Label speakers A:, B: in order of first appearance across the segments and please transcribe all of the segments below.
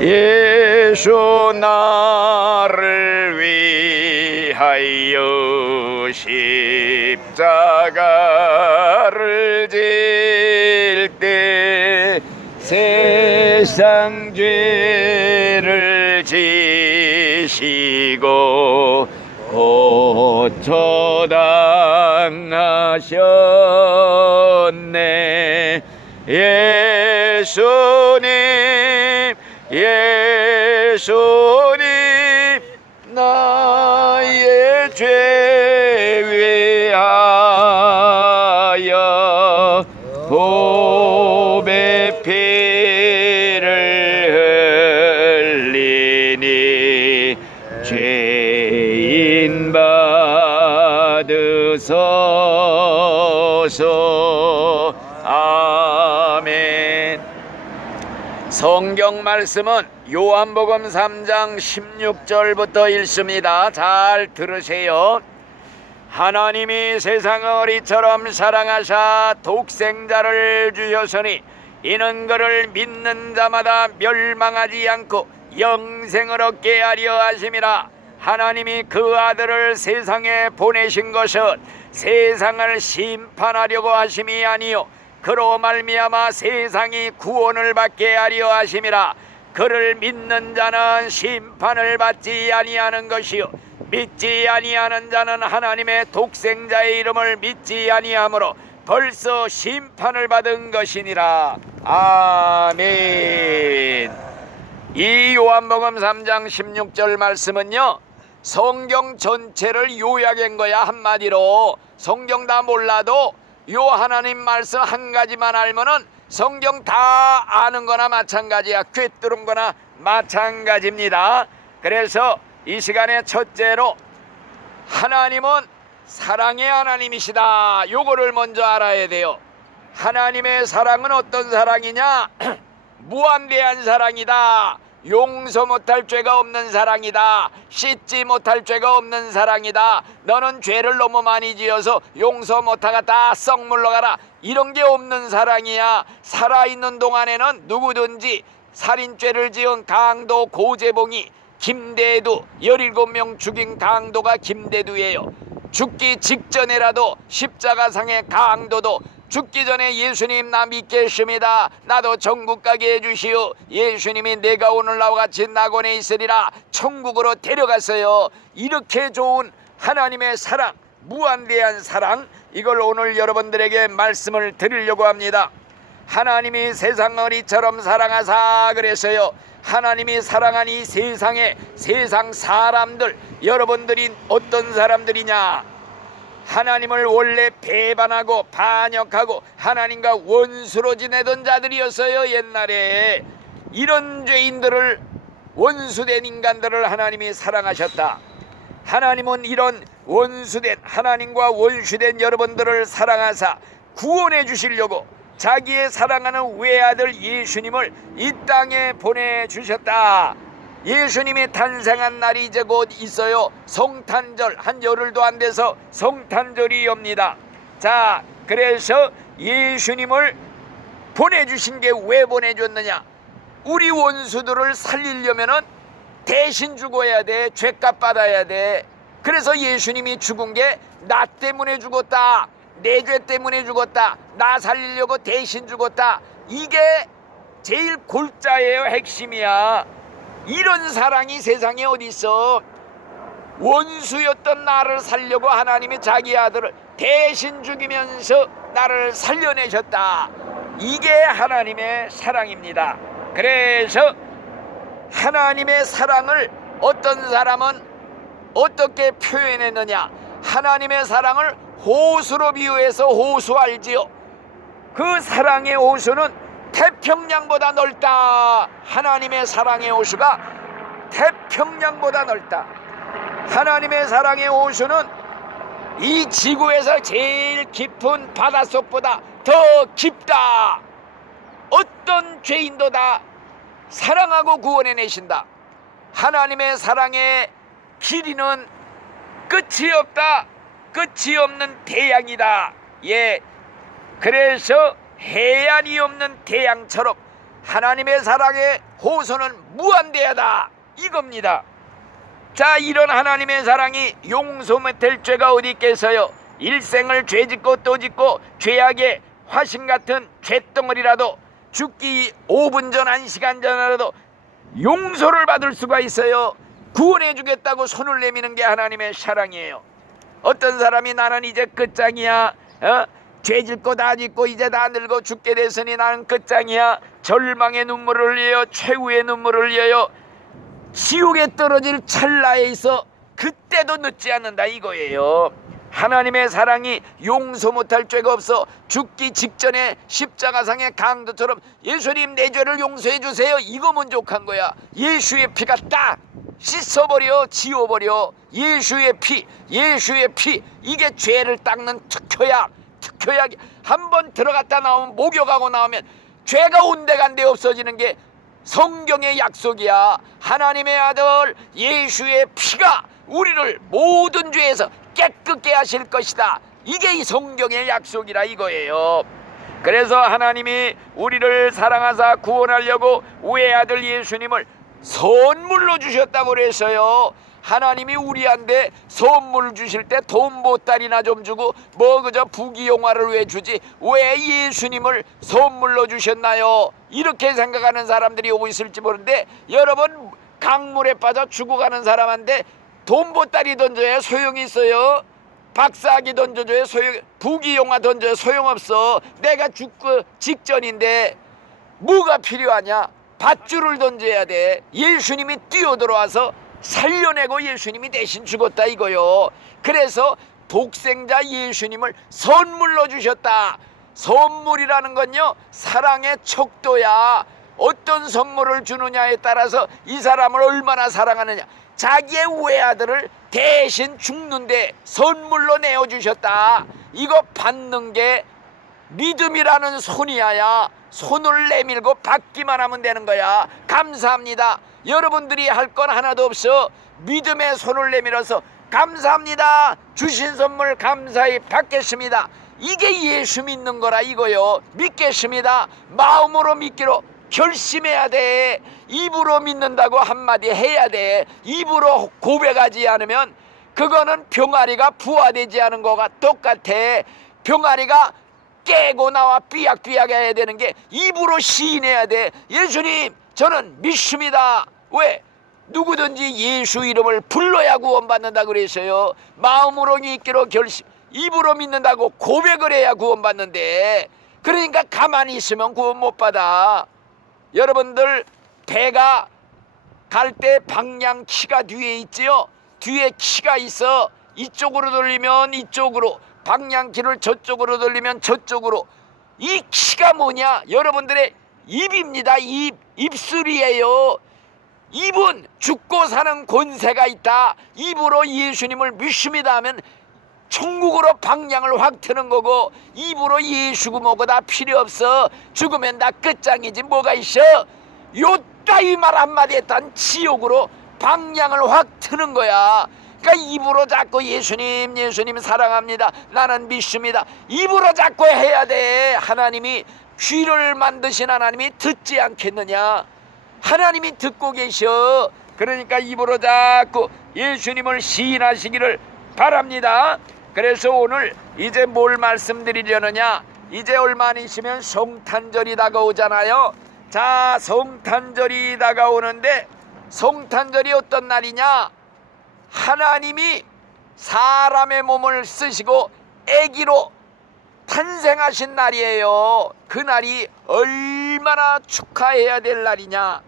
A: 예수 나를 위하여 십자가를 질 때 세상 죄를 지시고 고쳐당하셨네. 예수님 예수님 나의 죄 위하여 보배 피를 흘리니 죄인 받으소서. 아멘. 성경 말씀은 요한복음 3장 16절부터 읽습니다. 잘 들으세요. 하나님이 세상을 이처럼 사랑하사 독생자를 주셨으니 이는 그를 믿는 자마다 멸망하지 않고 영생을 얻게 하려 하심이라 하나님이 그 아들을 세상에 보내신 것은 세상을 심판하려고 하심이 아니요 그로 말미암아 세상이 구원을 받게 하려 하심이라 그를 믿는 자는 심판을 받지 아니하는 것이요. 믿지 아니하는 자는 하나님의 독생자의 이름을 믿지 아니하므로 벌써 심판을 받은 것이니라. 아멘. 이 요한복음 3장 16절 말씀은요 성경 전체를 요약한 거야 한마디로. 성경 다 몰라도 요 하나님 말씀 한 가지만 알면은 성경 다 아는 거나 마찬가지야. 꿰뚫은 거나 마찬가지입니다. 그래서 이 시간에 첫째로 하나님은 사랑의 하나님이시다. 요거를 먼저 알아야 돼요. 하나님의 사랑은 어떤 사랑이냐? 무한대한 사랑이다 용서 못할 죄가 없는 사랑이다. 씻지 못할 죄가 없는 사랑이다. 너는 죄를 너무 많이 지어서 용서 못하겠다. 썩 물러가라. 이런 게 없는 사랑이야. 살아있는 동안에는 누구든지 살인죄를 지은 강도 고재봉이 김대두 17명 죽인 강도가 김대두예요. 죽기 직전에라도 십자가상의 강도도 죽기 전에 예수님 나 믿겠습니다. 나도 천국 가게 해주시오. 예수님이 내가 오늘 나와 같이 낙원에 있으리라 천국으로 데려갔어요. 이렇게 좋은 하나님의 사랑, 무한대한 사랑 이걸 오늘 여러분들에게 말씀을 드리려고 합니다. 하나님이 세상을 이처럼 사랑하사 그랬어요. 하나님이 사랑한 이 세상에 세상 사람들 여러분들이 어떤 사람들이냐? 하나님을 원래 배반하고 반역하고 하나님과 원수로 지내던 자들이었어요 옛날에. 이런 죄인들을 원수된 인간들을 하나님이 사랑하셨다. 하나님은 이런 원수된 하나님과 원수된 여러분들을 사랑하사 구원해 주시려고 자기의 사랑하는 외아들 예수님을 이 땅에 보내주셨다 예수님이 탄생한 날이 이제 곧 있어요. 성탄절 한 열흘도 안 돼서 성탄절이 옵니다. 자, 그래서 예수님을 보내주신 게 왜 보내줬느냐? 우리 원수들을 살리려면은 대신 죽어야 돼. 죄값 받아야 돼. 그래서 예수님이 죽은 게 나 때문에 죽었다. 내 죄 때문에 죽었다. 나 살리려고 대신 죽었다. 이게 제일 골자예요. 핵심이야. 이런 사랑이 세상에 어디 있어? 원수였던 나를 살려고 하나님이 자기 아들을 대신 죽이면서 나를 살려내셨다. 이게 하나님의 사랑입니다. 그래서 하나님의 사랑을 어떤 사람은 어떻게 표현했느냐? 하나님의 사랑을 호수로 비유해서 호수 알지요? 그 사랑의 호수는 태평양보다 넓다. 하나님의 사랑의 호수가 태평양보다 넓다. 하나님의 사랑의 호수는 이 지구에서 제일 깊은 바닷속보다 더 깊다. 어떤 죄인도 다 사랑하고 구원해 내신다. 하나님의 사랑의 길이는 끝이 없다. 끝이 없는 태양이다. 예. 그래서 해안이 없는 태양처럼 하나님의 사랑의 호소는 무한대하다 이겁니다. 자 이런 하나님의 사랑이 용서 못할 죄가 어디 있겠어요 일생을 죄짓고 또 짓고 죄악의 화신 같은 죄덩어리라도 죽기 5분 전 1시간 전이라도 용서를 받을 수가 있어요 구원해 주겠다고 손을 내미는 게 하나님의 사랑이에요 어떤 사람이 나는 이제 끝장이야 어? 죄 짓고 다 짓고 이제 다 늙어 죽게 됐으니 나는 끝장이야 절망의 눈물을 흘려요 최후의 눈물을 흘려요 지옥에 떨어질 찰나에 있어 그때도 늦지 않는다 이거예요. 하나님의 사랑이 용서 못할 죄가 없어 죽기 직전에 십자가상의 강도처럼 예수님 내 죄를 용서해 주세요. 이거 만족한 거야. 예수의 피가 딱 씻어버려 지워버려 예수의 피 예수의 피 이게 죄를 닦는 특효약 특효약이 한번 들어갔다 나오면 목욕하고 나오면 죄가 온데간데 없어지는 게 성경의 약속이야. 하나님의 아들 예수의 피가 우리를 모든 죄에서 깨끗게 하실 것이다. 이게 이 성경의 약속이라 이거예요. 그래서 하나님이 우리를 사랑하사 구원하려고 외아들 예수님을 선물로 주셨다고 그랬어요. 하나님이 우리한테 선물 주실 때 돈 보따리나 좀 주고 뭐 그저 부귀영화를 왜 주지 왜 예수님을 선물로 주셨나요? 이렇게 생각하는 사람들이 오고 있을지 모르는데 여러분 강물에 빠져 죽어가는 사람한테 돈 보따리 던져야 소용이 있어요. 박사기 던져줘야 소용 부귀영화 던져야 소용없어. 내가 죽고 직전인데 뭐가 필요하냐? 밧줄을 던져야 돼. 예수님이 뛰어들어와서 살려내고 예수님이 대신 죽었다 이거요. 그래서 독생자 예수님을 선물로 주셨다. 선물이라는 건요 사랑의 척도야. 어떤 선물을 주느냐에 따라서 이 사람을 얼마나 사랑하느냐. 자기의 외아들을 대신 죽는데 선물로 내어 주셨다. 이거 받는 게 믿음이라는 손이야야 손을 내밀고 받기만 하면 되는 거야 감사합니다 여러분들이 할 건 하나도 없어. 믿음의 손을 내밀어서 감사합니다. 주신 선물 감사히 받겠습니다. 이게 예수 믿는 거라 이거요. 믿겠습니다. 마음으로 믿기로 결심해야 돼. 입으로 믿는다고 한마디 해야 돼. 입으로 고백하지 않으면 그거는 병아리가 부화되지 않은 거가 똑같아. 병아리가 깨고 나와 삐약삐약 해야 되는 게 입으로 시인해야 돼. 예수님, 저는 믿습니다. 왜? 누구든지 예수 이름을 불러야 구원받는다 그랬어요. 마음으로 믿기로 결심, 입으로 믿는다고 고백을 해야 구원받는데. 그러니까 가만히 있으면 구원 못 받아. 여러분들 배가 갈 때 방향 키가 뒤에 있지요. 뒤에 키가 있어. 이쪽으로 돌리면 이쪽으로, 방향 키를 저쪽으로 돌리면 저쪽으로. 이 키가 뭐냐? 여러분들의 입입니다. 입, 입술이에요. 입은 죽고 사는 권세가 있다. 입으로 예수님을 믿습니다 하면 천국으로 방향을 확 트는 거고 입으로 예수고 뭐고 다 필요 없어. 죽으면 다 끝장이지 뭐가 있어. 요 따위 말 한마디 했단 지옥으로 방향을 확 트는 거야. 그러니까 입으로 자꾸 예수님 예수님 사랑합니다. 나는 믿습니다. 입으로 자꾸 해야 돼. 하나님이 귀를 만드신 하나님이 듣지 않겠느냐? 하나님이 듣고 계셔. 그러니까 입으로 자꾸 예수님을 시인하시기를 바랍니다. 그래서 오늘 이제 뭘 말씀드리려느냐? 이제 얼마 안 있으면 성탄절이 다가오잖아요. 자, 성탄절이 다가오는데 성탄절이 어떤 날이냐? 하나님이 사람의 몸을 쓰시고 아기로 탄생하신 날이에요. 그 날이 얼마나 축하해야 될 날이냐?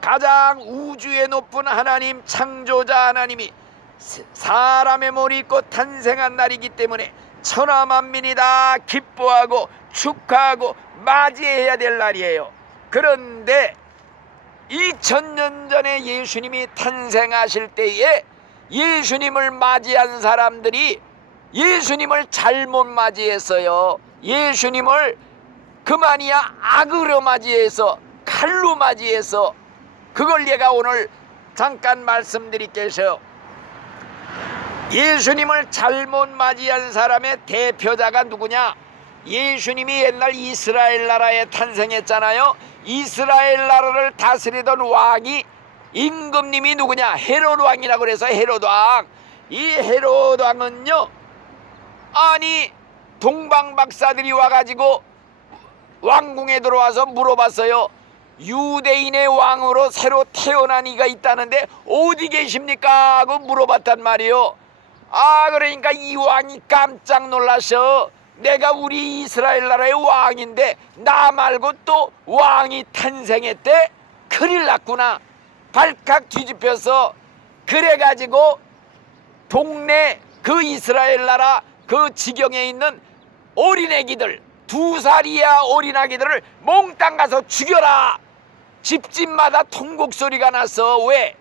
A: 가장 우주의 높은 하나님 창조자 하나님이 사람의 몸을 입고 탄생한 날이기 때문에 천하 만민이 다 기뻐하고 축하하고 맞이해야 될 날이에요. 그런데 2000년 전에 예수님이 탄생하실 때에 예수님을 맞이한 사람들이 예수님을 잘못 맞이했어요. 예수님을 그만이야 악으로 맞이해서 칼로 맞이해서 그걸 얘가 오늘 잠깐 말씀드릴게요. 예수님을 잘못 맞이한 사람의 대표자가 누구냐? 예수님이 옛날 이스라엘 나라에 탄생했잖아요. 이스라엘 나라를 다스리던 왕이 임금님이 누구냐? 헤롯 왕이라고 그래서 헤롯 왕. 이 헤롯 왕은요. 아니 동방 박사들이 와가지고 왕궁에 들어와서 물어봤어요. 유대인의 왕으로 새로 태어난 이가 있다는데 어디 계십니까? 하고 물어봤단 말이요. 아 그러니까 이 왕이 깜짝 놀라서 내가 우리 이스라엘 나라의 왕인데 나 말고 또 왕이 탄생했대? 큰일 났구나. 발칵 뒤집혀서 그래가지고 동네 그 이스라엘 나라 그 지경에 있는 어린애기들 두 살이야 어린아기들을 몽땅 가서 죽여라. 집집마다 통곡 소리가 나서 왜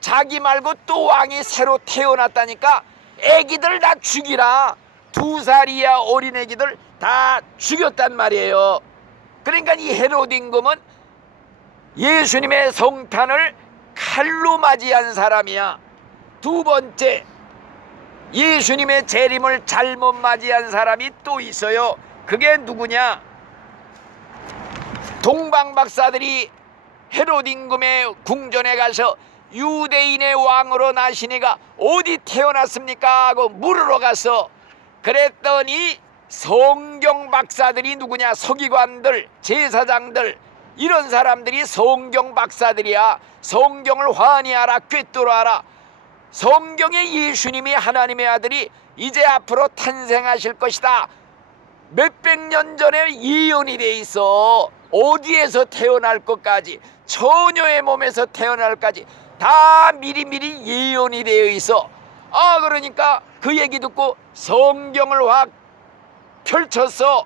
A: 자기 말고 또 왕이 새로 태어났다니까 애기들 다 죽이라. 두 살이야 어린애기들 다 죽였단 말이에요. 그러니까 이 헤로드 임금은 예수님의 성탄을 칼로 맞이한 사람이야. 두 번째 예수님의 재림을 잘못 맞이한 사람이 또 있어요. 그게 누구냐? 동방 박사들이 헤롯 임금의 궁전에 가서 유대인의 왕으로 나시니가 어디 태어났습니까? 하고 물으러 가서 그랬더니 성경 박사들이 누구냐? 서기관들, 제사장들 이런 사람들이 성경 박사들이야. 성경을 환히하라, 꿰뚫어라. 성경에 예수님이 하나님의 아들이 이제 앞으로 탄생하실 것이다. 몇백 년 전에 예언이 돼 있어. 어디에서 태어날 것까지 처녀의 몸에서 태어날까지 다 미리미리 예언이 되어 있어. 아 그러니까 그 얘기 듣고 성경을 확 펼쳤어.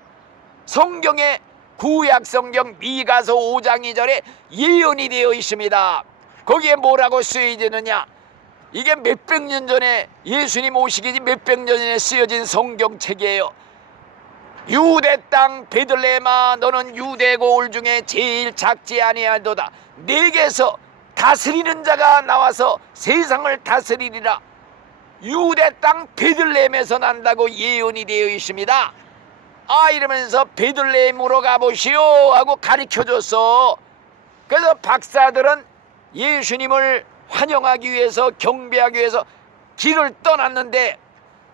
A: 성경에 구약 성경 미가서 5장 2절에 예언이 되어 있습니다. 거기에 뭐라고 쓰여지느냐? 이게 몇백 년 전에 예수님 오시기 몇백 년 전에 쓰여진 성경책이에요. 유대 땅 베들레헴아 너는 유대 고을 중에 제일 작지 아니하도다. 내게서 다스리는 자가 나와서 세상을 다스리리라. 유대 땅 베들레헴에서 난다고 예언이 되어 있습니다. 아 이러면서 베들레헴으로 가보시오 하고 가르쳐줬어. 그래서 박사들은 예수님을 환영하기 위해서 경배하기 위해서 길을 떠났는데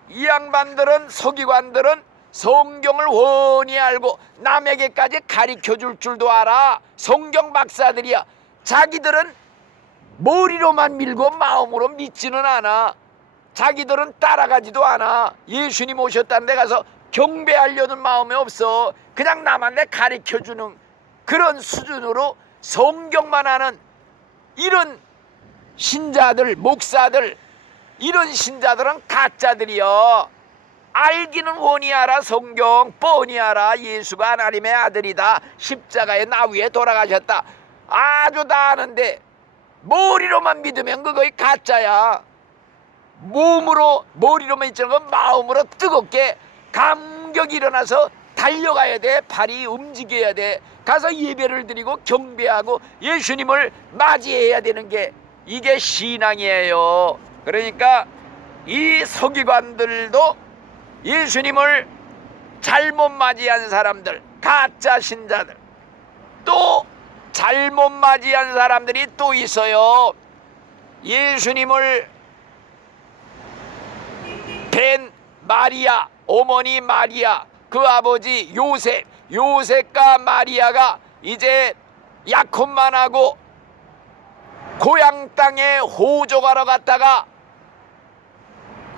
A: 이 양반들은 서기관들은 성경을 훤히 알고 남에게까지 가르쳐 줄 줄도 알아. 성경 박사들이야. 자기들은 머리로만 밀고 마음으로 믿지는 않아. 자기들은 따라가지도 않아. 예수님 오셨다는 데 가서 경배하려는 마음이 없어. 그냥 남한테 가르쳐 주는 그런 수준으로 성경만 하는 이런 신자들, 목사들 이런 신자들은 가짜들이요. 알기는 훤히 알아 성경 뻔히 알아 예수가 하나님의 아들이다. 십자가에 나 위에 돌아가셨다. 아주 다 아는데 머리로만 믿으면 그거이 가짜야. 몸으로 머리로만 있지는 건 마음으로 뜨겁게 감격이 일어나서 달려가야 돼. 발이 움직여야 돼. 가서 예배를 드리고 경배하고 예수님을 맞이해야 되는 게 이게 신앙이에요. 그러니까 이 서기관들도 예수님을 잘못 맞이한 사람들 가짜 신자들 또 잘못 맞이한 사람들이 또 있어요. 예수님을 뵌 마리아 어머니 마리아 그 아버지 요셉 요셉과 마리아가 이제 약혼만 하고 고향 땅에 호족하러 갔다가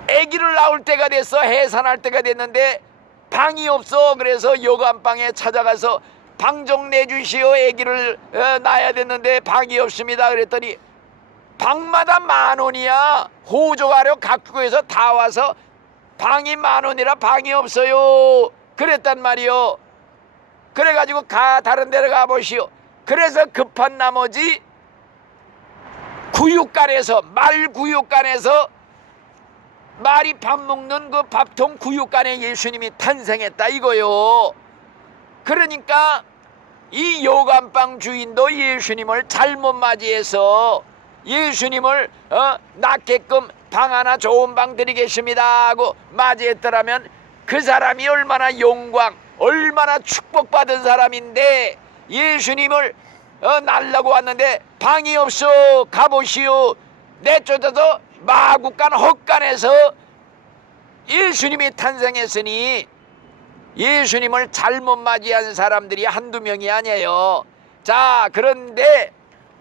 A: 아기를 낳을 때가 됐어 해산할 때가 됐는데 방이 없어. 그래서 여관방에 찾아가서 방 좀 내주시오. 아기를 어, 낳아야 됐는데 방이 없습니다. 그랬더니 방마다 만 원이야. 호족하려 각국에서 다 와서 방이 만 원이라 방이 없어요. 그랬단 말이요 그래가지고 가 다른 데로 가보시오. 그래서 급한 나머지 구육간에서 말 구육간에서 말이 밥 먹는 그 밥통 구육간에 예수님이 탄생했다 이거요. 그러니까 이 요간방 주인도 예수님을 잘못 맞이해서 예수님을 어, 낳게끔 방 하나 좋은 방 드리겠습니다 하고 맞이했더라면 그 사람이 얼마나 영광 얼마나 축복받은 사람인데 예수님을 어, 날라고 왔는데 방이 없어 가보시오 내쫓아서 마국간 헛간에서 예수님이 탄생했으니 예수님을 잘못 맞이한 사람들이 한두 명이 아니에요. 자, 그런데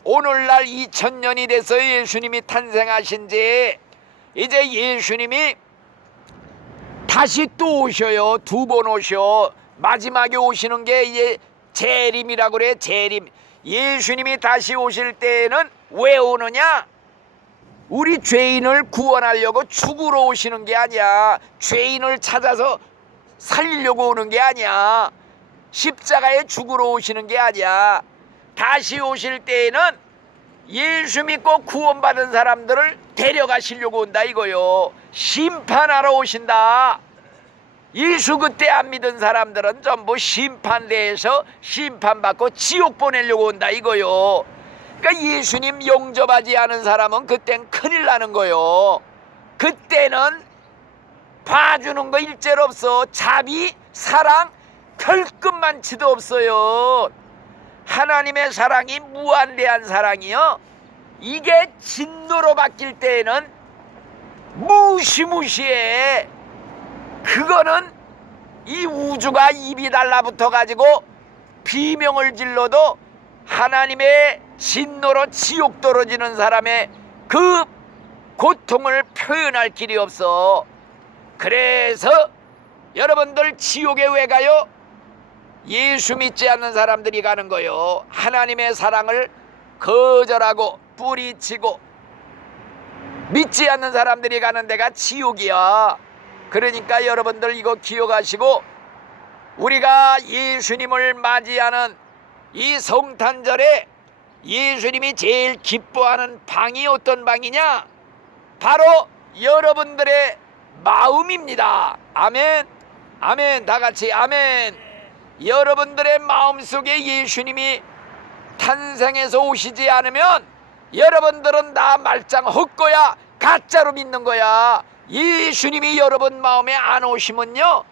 A: 오늘날 2000년이 돼서 예수님이 탄생하신 지 이제 예수님이 다시 또 오셔요. 두 번 오셔. 마지막에 오시는 게 이제 재림이라고 그래. 재림. 예수님이 다시 오실 때는 왜 오느냐? 우리 죄인을 구원하려고 죽으러 오시는 게 아니야. 죄인을 찾아서 살리려고 오는 게 아니야. 십자가에 죽으러 오시는 게 아니야. 다시 오실 때에는 예수 믿고 구원받은 사람들을 데려가시려고 온다 이거요. 심판하러 오신다. 예수 그때 안 믿은 사람들은 전부 심판대에서 심판받고 지옥 보내려고 온다 이거요. 그러니까 예수님 용접하지 않은 사람은 그땐 큰일 나는 거요. 그때는 봐주는 거 일절 없어. 자비, 사랑, 털끝만치도 없어요. 하나님의 사랑이 무한대한 사랑이요. 이게 진노로 바뀔 때에는 무시무시해. 그거는 이 우주가 입이 달라붙어 가지고 비명을 질러도 하나님의 진노로 지옥 떨어지는 사람의 그 고통을 표현할 길이 없어. 그래서 여러분들 지옥에 왜 가요? 예수 믿지 않는 사람들이 가는 거요. 하나님의 사랑을 거절하고 뿌리치고 믿지 않는 사람들이 가는 데가 지옥이야. 그러니까 여러분들 이거 기억하시고 우리가 예수님을 맞이하는 이 성탄절에 예수님이 제일 기뻐하는 방이 어떤 방이냐? 바로 여러분들의 마음입니다. 아멘. 아멘. 다 같이 아멘. 여러분들의 마음 속에 예수님이 탄생해서 오시지 않으면 여러분들은 다 말짱 헛거야 가짜로 믿는 거야. 예수님이 여러분 마음에 안 오시면요.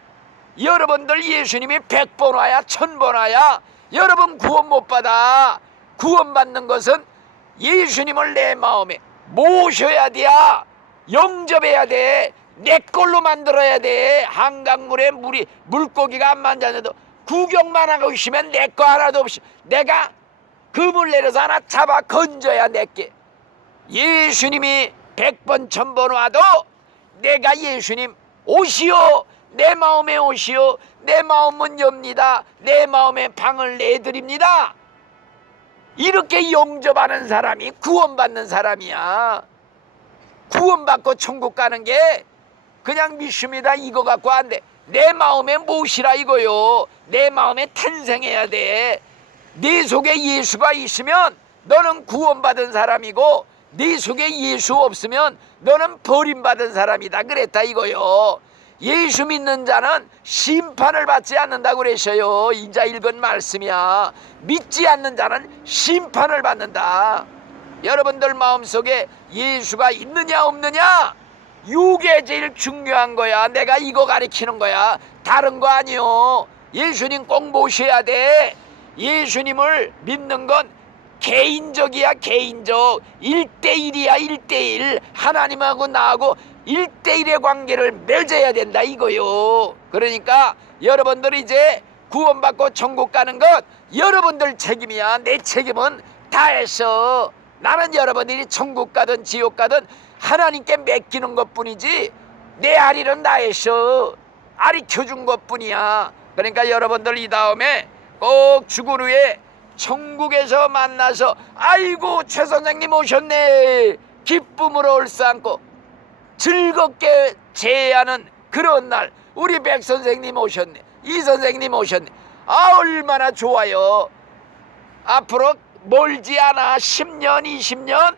A: 여러분들 예수님이 백번 와야 천번 와야 여러분 구원 못 받아. 구원 받는 것은 예수님을 내 마음에 모셔야 돼야 영접해야 돼. 내 걸로 만들어야 돼. 한강물에 물이 물고기가 안 만져도 구경만 하고 있으면 내 거 하나도 없이 내가 그물 내려서 하나 잡아 건져야 내게. 예수님이 백번 천번 와도 내가 예수님 오시오. 내 마음에 오시오. 내 마음은 엽니다. 내 마음에 방을 내드립니다. 이렇게 영접하는 사람이 구원받는 사람이야. 구원받고 천국 가는 게 그냥 믿습니다. 이거 갖고 안 돼. 내 마음에 모시라 이거요? 내 마음에 탄생해야 돼네 속에 예수가 있으면 너는 구원받은 사람이고 네 속에 예수 없으면 너는 버림받은 사람이다 그랬다 이거요. 예수 믿는 자는 심판을 받지 않는다 그랬어요. 인자 읽은 말씀이야. 믿지 않는 자는 심판을 받는다. 여러분들 마음속에 예수가 있느냐 없느냐? 이게 제일 중요한 거야. 내가 이거 가리키는 거야. 다른 거 아니요. 예수님 꼭 모셔야 돼. 예수님을 믿는 건 개인적이야 개인적. 일대일이야일대일. 하나님하고 나하고 일대일의 관계를 맺어야 된다 이거요. 그러니까 여러분들 이제 구원받고 천국 가는 것 여러분들 책임이야. 내 책임은 다 했어 나는 여러분들이 천국 가든 지옥 가든 하나님께 맡기는 것 뿐이지 내 아리는 다 했어 아리 켜준 것 뿐이야. 그러니까 여러분들 이 다음에 꼭 죽은 후에 천국에서 만나서 아이고 최 선생님 오셨네. 기쁨으로 얼싸안고 즐겁게 제하는 그런 날 우리 백 선생님 오셨네. 이 선생님 오셨네. 아 얼마나 좋아요. 앞으로 멀지 않아. 10년 20년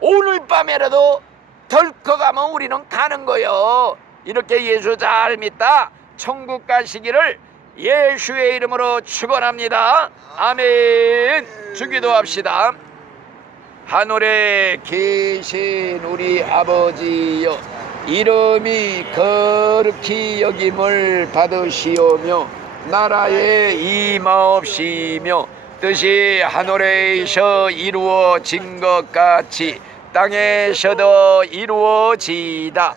A: 오늘 밤에라도 덜컥 가면 우리는 가는 거요. 이렇게 예수 잘 믿다. 천국 가시기를 예수의 이름으로 축원합니다. 아멘. 주기도 합시다. 하늘에 계신 우리 아버지여 이름이 거룩히 여김을 받으시오며 나라에 임하옵시며 뜻이 하늘에서 이루어진 것 같이 땅에서도 이루어지이다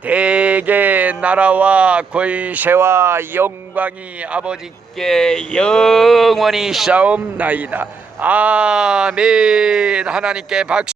A: 대개 나라와 권세와 영광이 아버지께 영원히 싸움나이다. 아멘. 하나님께 박수